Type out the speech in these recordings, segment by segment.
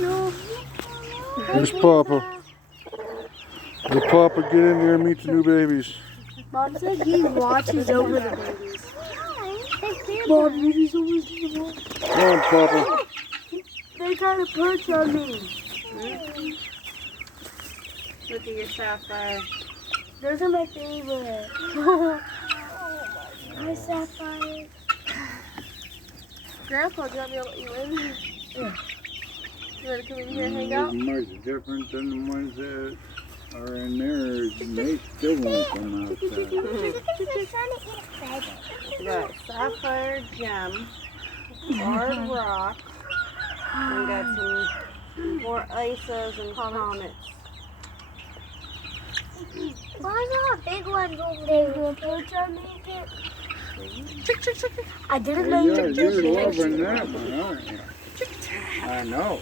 No. Here's Papa. Let Papa get in there and meet the new babies. Mom said he watches over the babies. Mom, you just almost did the Come on, Papa. They trying to perch on me. Look at your sapphire. Those are my favorite. My sapphire. Grandpa, do you want me to let you in? Yeah. You want to come in here and hang out? Much different than the ones that are in there. They still won't come outside. We got sapphire gem, hard rock. We got some more isos and comets. Why not big ones over there? You want to perch on me? I didn't know you could You're do loving that one, aren't you? I know.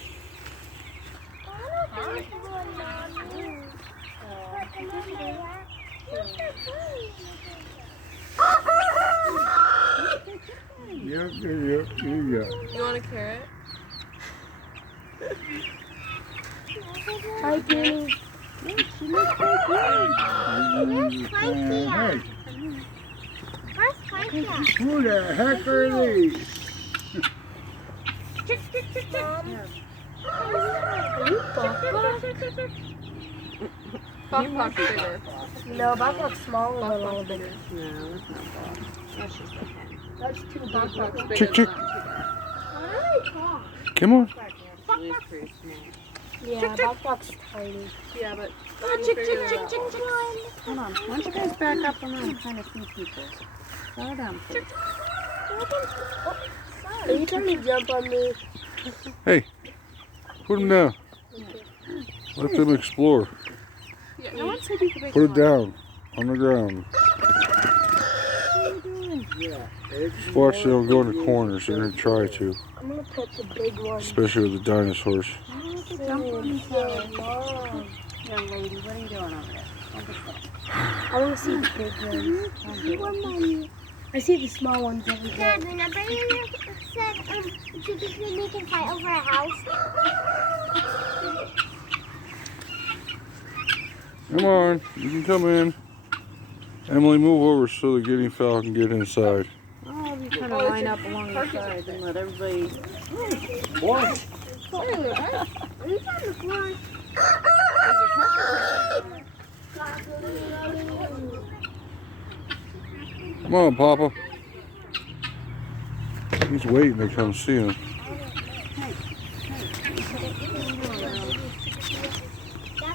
Yep. You want a carrot? Hi, Kenny. She looks like Who the heck are these? Buck bigger. No, Buck's smaller than a little bigger. No, that's not Buck. That's just a hen. That's too big. Buck's bigger. Chick, chick. Not too bad. Come on. She is pretty small. Yeah, Buck's tiny. Yeah, but Chick. hold on. Why don't you guys back up and I'm trying to see people. Slow down, please. Are you trying to jump on me? Hey, put them down. Let them explore. Yeah, no one said you could make Put it one. down on the ground. Just watch them go in the corners. They're going to try to, I'm going to put the big one. especially with the dinosaurs. Jump on each other. Young lady, what are you doing over there? I want to see the big ones. I see the small ones every day. Dad, remember you said we can fight over a house? Come on, you can come in. Emily, move over so the guinea fowl can get inside. Oh, you kind of line up along the side and let everybody. What? Who's on the floor? Come on, Papa. He's waiting to come see him.